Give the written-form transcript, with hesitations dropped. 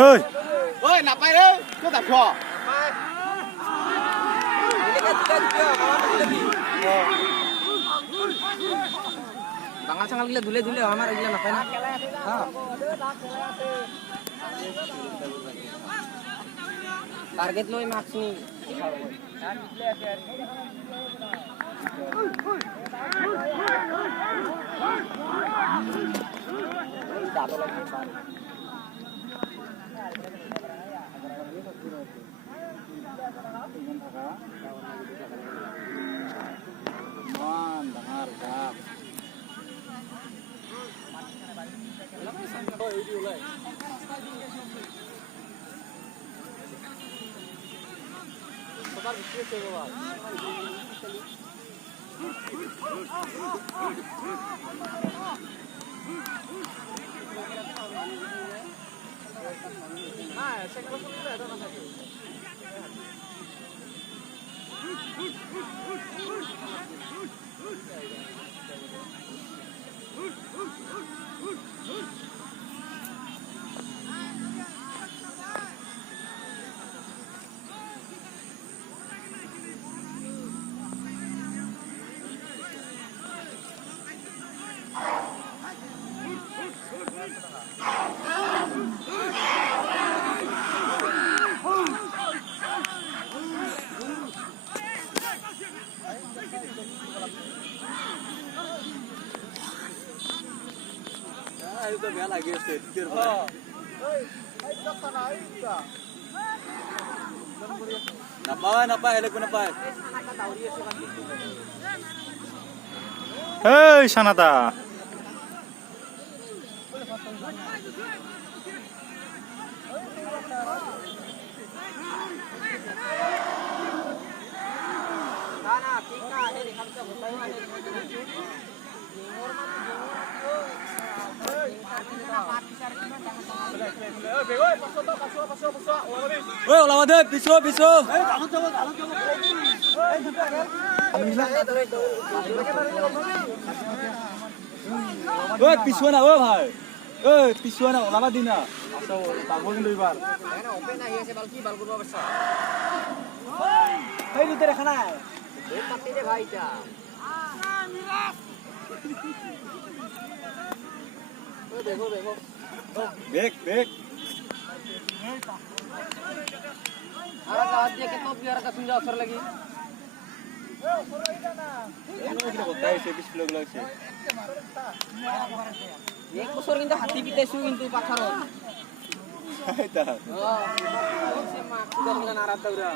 Ơi. Ơi, napai ơi, kau tak kuat. বাঙাল চাঙাল গিলা ধুলে ধুলে আমার এগুলা নাপায় না টার্গেট লই মার্কস নি Napai, helak pun napai. Hey, Sanata. Oi, lawan deh, pisau. Oi, pisau na, oi bhai. Oi, pisau na, lawan dina. Asal tabung dulu ibar. Open আহি আছে বাল কি বাল করব বসা Hey, ni tere khana hai. এই পাতি দে ভাইটা ওই দেখো Bek. আর কাজ দিয়ে কত বিয়ার কা সুন্দর অসর লাগি Ini kita kotai sih, 20 kilo sih. এক বছর কিন্তু হাতি পিটাইছো কিন্তু পাথরত Hai dah. সে মা কুদা গলা নারাত দাউরা